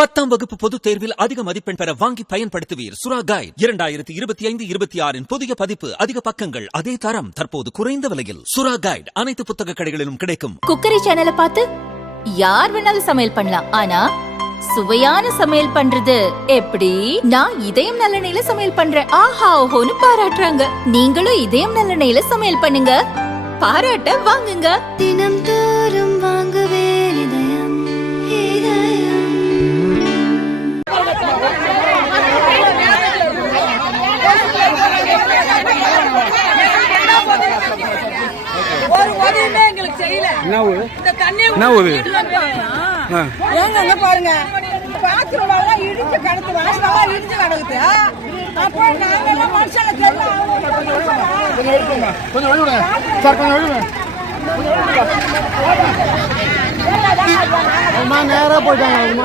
10ஆம் வகுப்பு பொதுத் தேர்வில் அதிக மதிப்பெண் பெற வாங்கி பயன்படுத்துவீர் சுறா கைட் 2025-26 புதிய பதிப்பு. அதிக பக்கங்கள், அதே தரம், தற்போது குறைந்த விலையில். சுறா கைட் அனைத்து புத்தக கடைகளிலும் கிடைக்கும். குக்கரி சேனலை பார்த்து யார் வேணாலும் சமையல் பண்ணலாம், ஆனா சுவையான சமையல் பண்றது எப்படி? நான் இதயம் நல்லெண்ணெயில சமையல் பண்றேன், ஆஹா ஓஹோன்னு பாராட்டுறாங்க. நீங்களும் இதயம் நல்லெண்ணெயில சமையல் பண்ணுங்க, பாராட்ட வாங்குங்க. தினம் தோறும் வாங்குவே இதயம் ஒரு உதவியுமே எங்களுக்கு செய்யல. ஏங்க பாருங்க, பாத்ரூம் இடிச்சு கடத்து வாசமா இடிச்சு நடக்குது. அப்போ நாங்க எல்லாம் மனுஷங்க நேரா போயிட்டாங்க.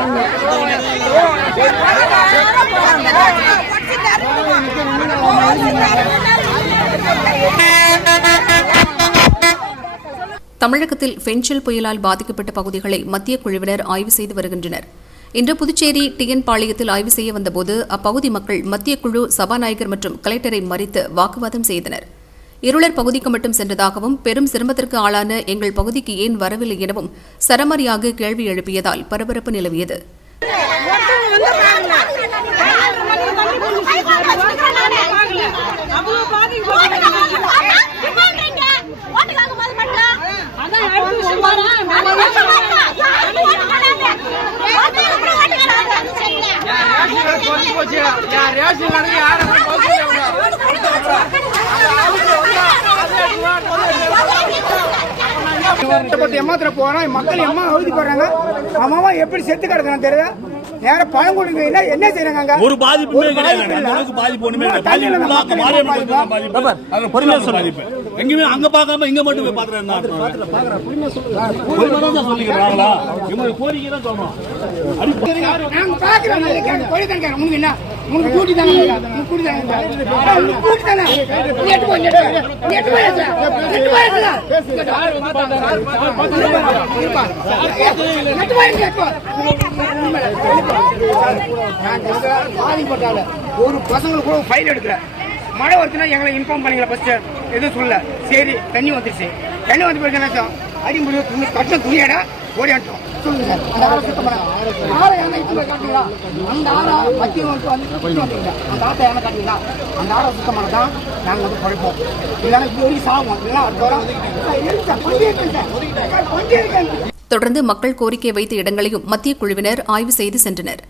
தமிழகத்தில் பென்சில் புயலால் பாதிக்கப்பட்ட பகுதிகளை மத்திய குழுவினர் ஆய்வு செய்து வருகின்றனர். இன்று புதுச்சேரி டிஎன் பாளையத்தில் ஆய்வு செய்ய வந்தபோது அப்பகுதி மக்கள் மத்திய குழு சபாநாயகர் மற்றும் கலெக்டரை மறித்து வாக்குவாதம் செய்தனர். இருளர் பகுதிக்கு மட்டும் சென்றதாகவும் பெரும் சிரமத்திற்கு ஆளான எங்கள் பகுதிக்கு ஏன் வரவில்லை எனவும் சரமாரியாக கேள்வி எழுப்பியதால் பரபரப்பு நிலவியது. ஏமாத்திர போறான், மக்கள் எம்மா அவதி போறாங்க. அம்மாவா எப்படி செத்து கிடக்குறான் தெரியல. நேர பழம் கொடுங்க, என்ன செய்யறாங்க? ஒரு பாதிப்புமே கிடையாது. பாதிப்பு ஒண்ணுமே பாதிப்பு எங்கேயுமே அங்க பார்க்காம இங்க மட்டும் போய் பாக்குறேன். கோரிக்கை தான் சொல்றோம். ஒரு பசங்களுக்கு கூட ஃபைல் எடுக்கிற மழை வருதுன்னா எங்களை இன்ஃபார்ம் பண்ணீங்களா? ஃபர்ஸ்ட் எதுவும் சொல்ல. சரி, தண்ணி வந்துருச்சு. தண்ணி வந்து போய் என்ன அடி முடியும், துணி கட்ட துணியடா ஓடியாட்டோம். சொல்லுங்க சார், அந்த ஆளை சுத்தம் பண்ண ஆளை யானை இட்டு காட்டுங்களா? அந்த ஆளை மத்திய வந்துட்டீங்க. அந்த ஆட்டை யானை காட்டுங்களா? அந்த ஆளை சுத்தம் பண்ணதான் நாங்கள் வந்து குறைப்போம். இல்லைன்னா இது சாகும். இல்லைன்னா அடுத்த வாரம் தொடர்ந்து மக்கள் கோரிக்கை வைத்த இடங்களையும் மத்திய குழுவினர் ஆய்வு செய்து சென்றனர்.